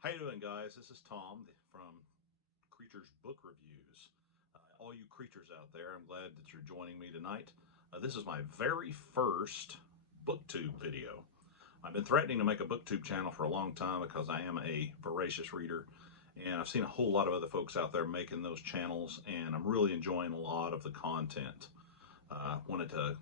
How you doing, guys? This is Tom from Creatures Book Reviews. All you creatures out there, I'm glad that you're joining me tonight. This is my very first booktube video. I've been threatening to make a booktube channel for a long time because I am a voracious reader, and I've seen a whole lot of other folks out there making those channels, and I'm really enjoying a lot of the content. I wanted to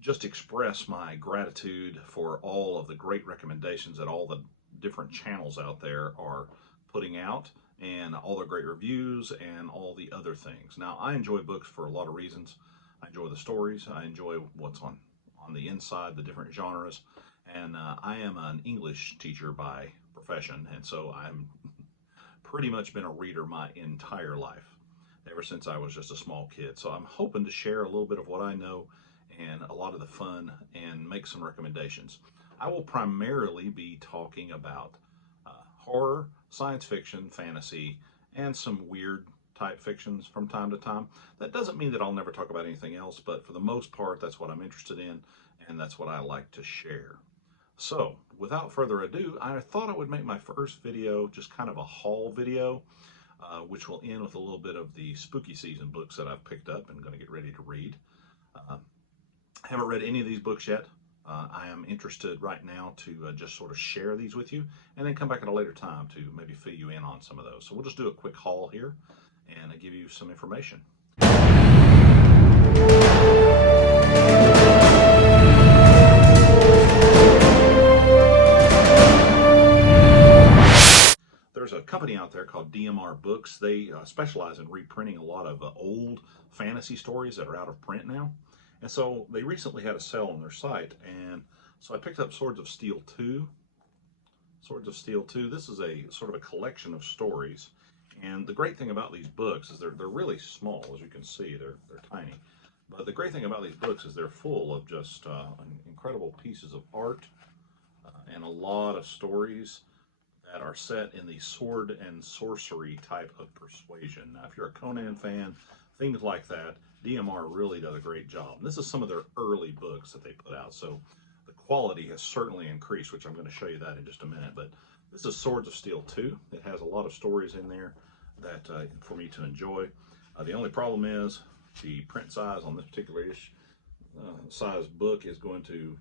just express my gratitude for all of the great recommendations that all the different channels out there are putting out, and all the great reviews and all the other things. Now, I enjoy books for a lot of reasons. I enjoy the stories. I enjoy what's on the inside, the different genres. And I am an English teacher by profession, and so I'm pretty much been a reader my entire life, ever since I was just a small kid. So I'm hoping to share a little bit of what I know and a lot of the fun and make some recommendations. I will primarily be talking about horror, science fiction, fantasy, and some weird type fictions from time to time. That doesn't mean that I'll never talk about anything else, but for the most part, that's what I'm interested in, and that's what I like to share. So, without further ado, I thought I would make my first video just kind of a haul video, which will end with a little bit of the spooky season books that I've picked up and going to get ready to read. I haven't read any of these books yet. I am interested right now to just sort of share these with you and then come back at a later time to maybe fill you in on some of those. So we'll just do a quick haul here and give you some information. There's a company out there called DMR Books. They specialize in reprinting a lot of old fantasy stories that are out of print now. And so they recently had a sale on their site, and so I picked up Swords of Steel 2. Swords of Steel 2, this is a sort of a collection of stories. And the great thing about these books is they're really small, as you can see, they're tiny. But the great thing about these books is they're full of just incredible pieces of art and a lot of stories that are set in the sword and sorcery type of persuasion. Now, if you're a Conan fan, things like that, DMR really does a great job. And this is some of their early books that they put out, so the quality has certainly increased, which I'm going to show you that in just a minute. But this is Swords of Steel 2. It has a lot of stories in there that for me to enjoy. The only problem is the print size on this particular size book is going to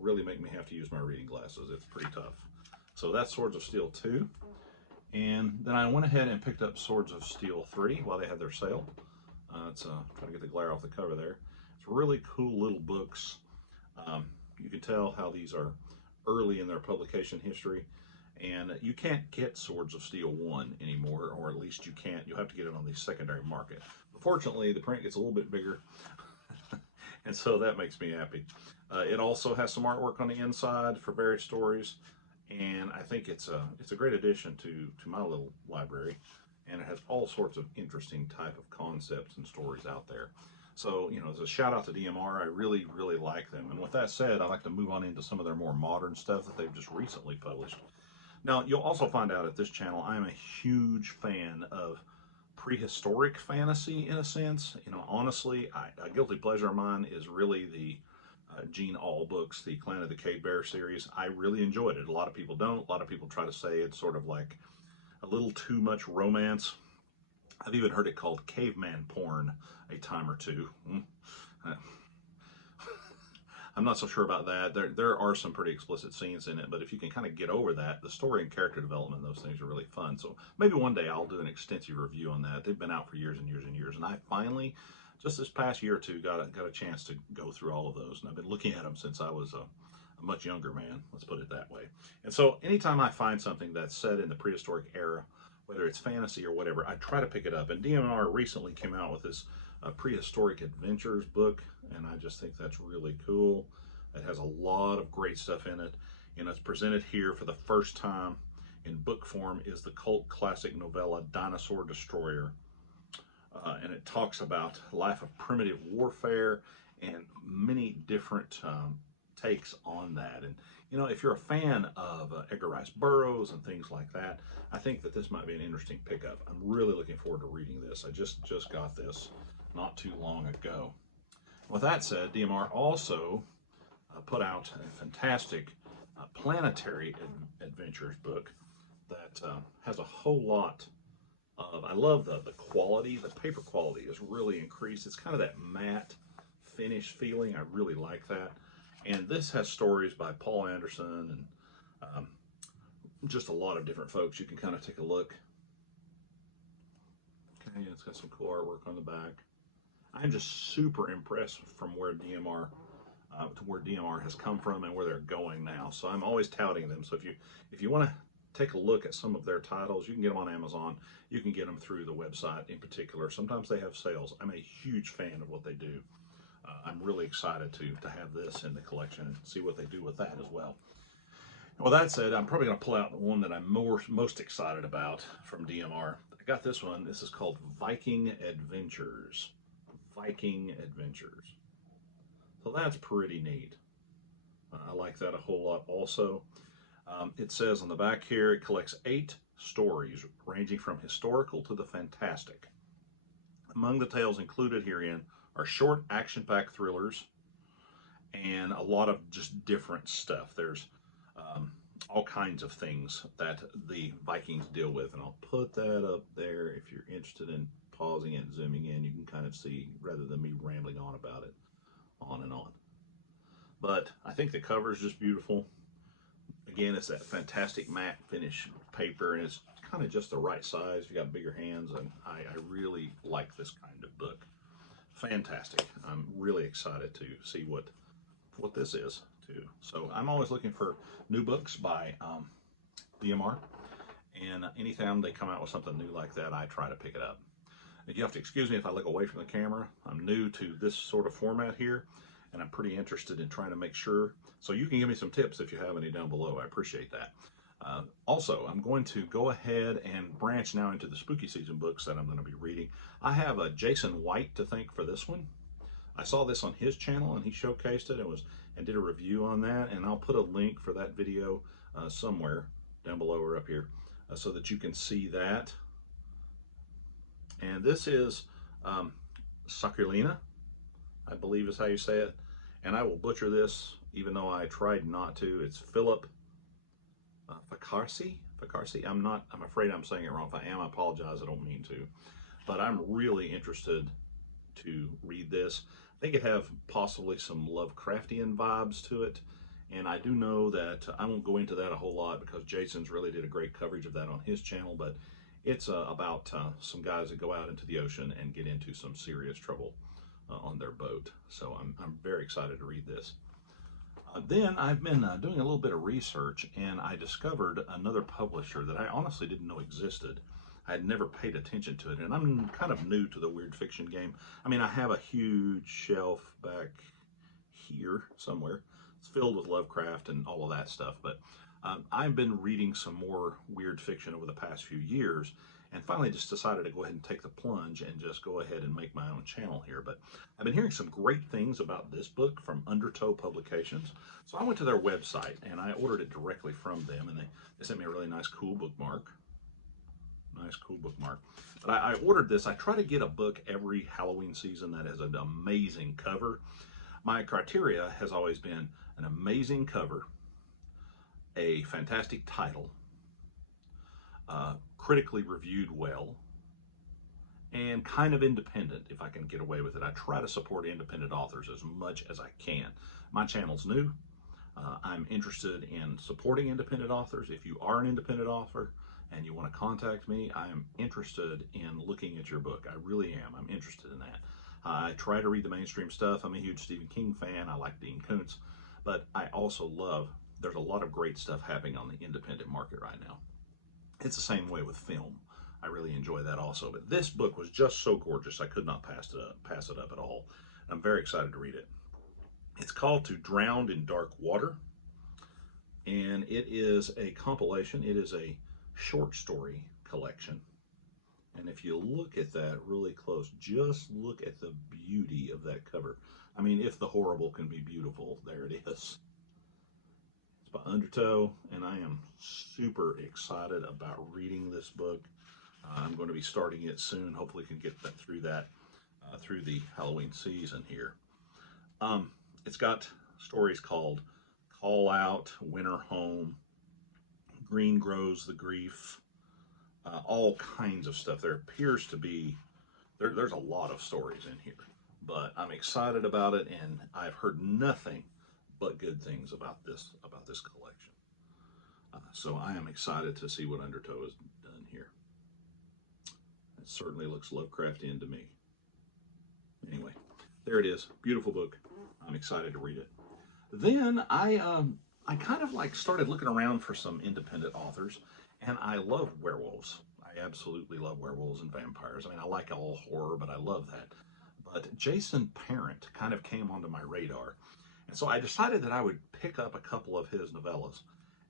really make me have to use my reading glasses. It's pretty tough. So that's Swords of Steel 2. And then I went ahead and picked up Swords of Steel 3 while they had their sale. Trying to get the glare off the cover there. It's really cool little books. You can tell how these are early in their publication history. And you can't get Swords of Steel 1 anymore, or at least you can't. You'll have to get it on the secondary market. But fortunately, the print gets a little bit bigger, and so that makes me happy. It also has some artwork on the inside for various stories, and I think it's a great addition to my little library. And it has all sorts of interesting type of concepts and stories out there. So, you know, as a shout out to DMR, I really, really like them. And with that said, I'd like to move on into some of their more modern stuff that they've just recently published. Now, you'll also find out at this channel, I'm a huge fan of prehistoric fantasy in a sense. You know, honestly, a guilty pleasure of mine is really the Gene Aul books, the Clan of the Cave Bear series. I really enjoyed it. A lot of people don't. A lot of people try to say it's sort of like a little too much romance. I've even heard it called caveman porn a time or two. I'm not so sure about that. There are some pretty explicit scenes in it, but if you can kind of get over that, the story and character development, those things are really fun. So maybe one day I'll do an extensive review on that. They've been out for years and years and years, and I finally, just this past year or two, got a chance to go through all of those, and I've been looking at them since I was a much younger man, let's put it that way. And so anytime I find something that's set in the prehistoric era, whether it's fantasy or whatever, I try to pick it up. And DMR recently came out with this Prehistoric Adventures book, and I just think that's really cool. It has a lot of great stuff in it, and it's presented here for the first time in book form is the cult classic novella Dinosaur Destroyer. And it talks about life of primitive warfare and many different takes on that. And you know, if you're a fan of Edgar Rice Burroughs and things like that, I think that this might be an interesting pickup. I'm really looking forward to reading this. I just got this not too long ago. With that said, DMR also put out a fantastic Planetary Adventures book that has a whole lot of, I love the quality. The paper quality is really increased. It's kind of that matte finish feeling. I really like that. And this has stories by Paul Anderson and just a lot of different folks. You can kind of take a look. Okay, it's got some cool artwork on the back. I'm just super impressed from where DMR to where DMR has come from and where they're going now. So I'm always touting them. So if you want to take a look at some of their titles, you can get them on Amazon. You can get them through the website in particular. Sometimes they have sales. I'm a huge fan of what they do. I'm really excited to have this in the collection and see what they do with that as well. Well, that said, I'm probably going to pull out the one that I'm most excited about from DMR. I got this one. This is called Viking Adventures. Viking Adventures. So that's pretty neat. I like that a whole lot also. It says on the back here, it collects 8 stories ranging from historical to the fantastic. Among the tales included herein are short action-packed thrillers and a lot of just different stuff. There's all kinds of things that the Vikings deal with, and I'll put that up there if you're interested in pausing it and zooming in. You can kind of see, rather than me rambling on about it, on and on. But I think the cover is just beautiful. Again, it's that fantastic matte finish paper, and it's kind of just the right size. You got bigger hands, and I really like this kind of book. Fantastic. I'm really excited to see what this is too. So I'm always looking for new books by DMR, and anytime they come out with something new like that, I try to pick it up. You have to excuse me if I look away from the camera. I'm new to this sort of format here, and I'm pretty interested in trying to make sure. So you can give me some tips if you have any down below. I appreciate that. Also, I'm going to go ahead and branch now into the spooky season books that I'm going to be reading. I have Jason White to thank for this one. I saw this on his channel, and he showcased it and did a review on that, and I'll put a link for that video somewhere down below or up here so that you can see that. And this is Succulina, I believe is how you say it. And I will butcher this, even though I tried not to. It's Philip Facarsi. I'm afraid I'm saying it wrong. If I am, I apologize. I don't mean to. But I'm really interested to read this. I think it have possibly some Lovecraftian vibes to it. And I do know that I won't go into that a whole lot because Jason's really did a great coverage of that on his channel. But it's about some guys that go out into the ocean and get into some serious trouble on their boat. So I'm very excited to read this. Then I've been doing a little bit of research, and I discovered another publisher that I honestly didn't know existed. I had never paid attention to it, and I'm kind of new to the weird fiction game. I mean, I have a huge shelf back here somewhere. It's filled with Lovecraft and all of that stuff, but I've been reading some more weird fiction over the past few years, and finally just decided to go ahead and take the plunge and just go ahead and make my own channel here. But I've been hearing some great things about this book from Undertow Publications. So I went to their website and I ordered it directly from them, and they sent me a really nice cool bookmark. Nice cool bookmark. But I ordered this. I try to get a book every Halloween season that has an amazing cover. My criteria has always been an amazing cover, a fantastic title, critically reviewed well, and kind of independent if I can get away with it. I try to support independent authors as much as I can. My channel's new. I'm interested in supporting independent authors. If you are an independent author and you want to contact me, I am interested in looking at your book. I really am. I'm interested in that. I try to read the mainstream stuff. I'm a huge Stephen King fan. I like Dean Koontz, but I also love, there's a lot of great stuff happening on the independent market right now. It's the same way with film. I really enjoy that also. But this book was just so gorgeous, I could not pass it up at all. I'm very excited to read it. It's called To Drown in Dark Water, and it is a compilation. It is a short story collection. And if you look at that really close, just look at the beauty of that cover. I mean, if the horrible can be beautiful, there it is. It's by Undertow, and I am super excited about reading this book. I'm going to be starting it soon. Hopefully can get that through the Halloween season here. It's got stories called Call Out, Winter Home, Green Grows the Grief, all kinds of stuff. There appears to be, there's a lot of stories in here, but I'm excited about it, and I've heard nothing but good things about this collection. So I am excited to see what Undertow has done here. It certainly looks Lovecraftian to me. Anyway, there it is. Beautiful book. I'm excited to read it. Then I kind of like started looking around for some independent authors, and I love werewolves. I absolutely love werewolves and vampires. I mean, I like all horror, but I love that. But Jason Parent kind of came onto my radar, and so I decided that I would pick up a couple of his novellas.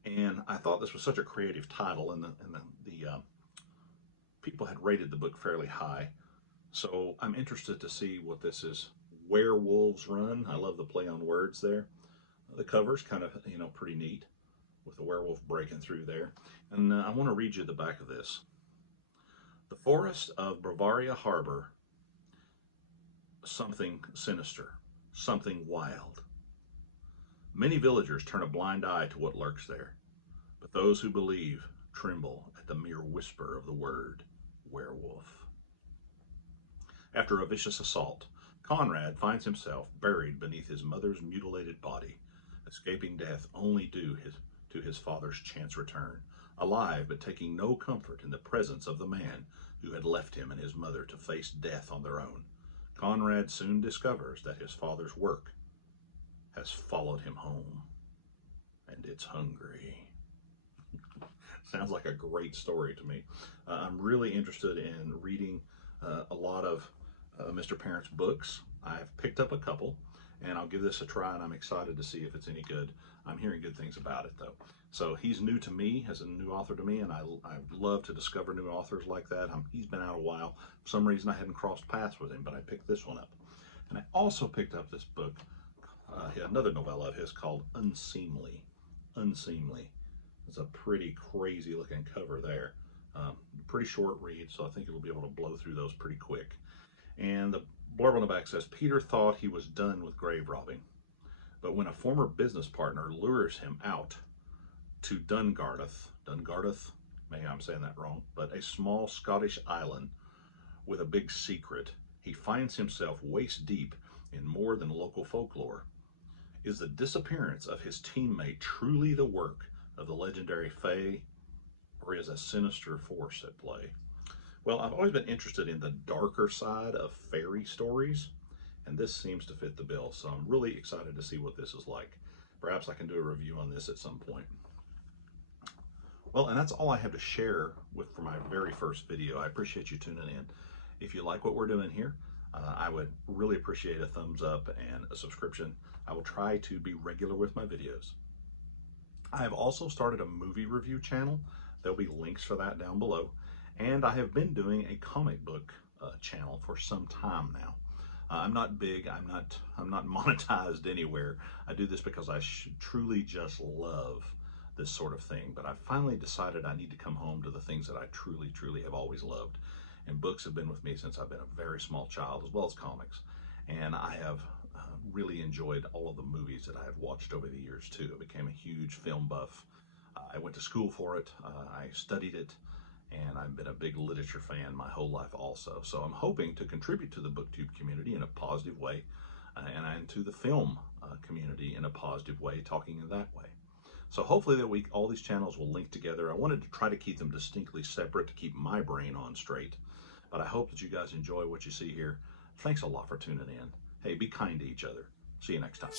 And I thought this was such a creative title, and the people had rated the book fairly high. So I'm interested to see what this is. Werewolf Run. I love the play on words there. The cover's kind of, pretty neat with the werewolf breaking through there. And I want to read you the back of this. The forest of Bavaria Harbor. Something sinister. Something wild. Many villagers turn a blind eye to what lurks there, but those who believe tremble at the mere whisper of the word werewolf. After a vicious assault, Conrad finds himself buried beneath his mother's mutilated body, escaping death only due to his father's chance return, alive but taking no comfort in the presence of the man who had left him and his mother to face death on their own. Conrad soon discovers that his father's work has followed him home, and it's hungry. Sounds like a great story to me. I'm really interested in reading a lot of Mr. Parent's books. I've picked up a couple, and I'll give this a try, and I'm excited to see if it's any good. I'm hearing good things about it, though. So he's new to me, as a new author to me, and I love to discover new authors like that. He's been out a while. For some reason, I hadn't crossed paths with him, but I picked this one up. And I also picked up this book, another novella of his called Unseemly. Unseemly. It's a pretty crazy looking cover there. Pretty short read, so I think it'll be able to blow through those pretty quick. And the blurb on the back says, Peter thought he was done with grave robbing, but when a former business partner lures him out to Dungarth, maybe I'm saying that wrong, but a small Scottish island with a big secret, he finds himself waist deep in more than local folklore. Is the disappearance of his teammate truly the work of the legendary Fae, or is a sinister force at play? Well, I've always been interested in the darker side of fairy stories, and this seems to fit the bill, so I'm really excited to see what this is like. Perhaps I can do a review on this at some point. Well, and that's all I have to share for my very first video. I appreciate you tuning in. If you like what we're doing here, I would really appreciate a thumbs up and a subscription. I will try to be regular with my videos. I have also started a movie review channel. There'll be links for that down below. And I have been doing a comic book channel for some time now. I'm not big, I'm not monetized anywhere. I do this because I truly just love this sort of thing. But I finally decided I need to come home to the things that I truly, truly have always loved. And books have been with me since I've been a very small child, as well as comics. And I have really enjoyed all of the movies that I have watched over the years too. I became a huge film buff. I went to school for it. I studied it. And I've been a big literature fan my whole life also. So I'm hoping to contribute to the booktube community in a positive way, and to the film community in a positive way, talking in that way. So hopefully that all these channels will link together. I wanted to try to keep them distinctly separate to keep my brain on straight. But I hope that you guys enjoy what you see here. Thanks a lot for tuning in. Hey, be kind to each other. See you next time.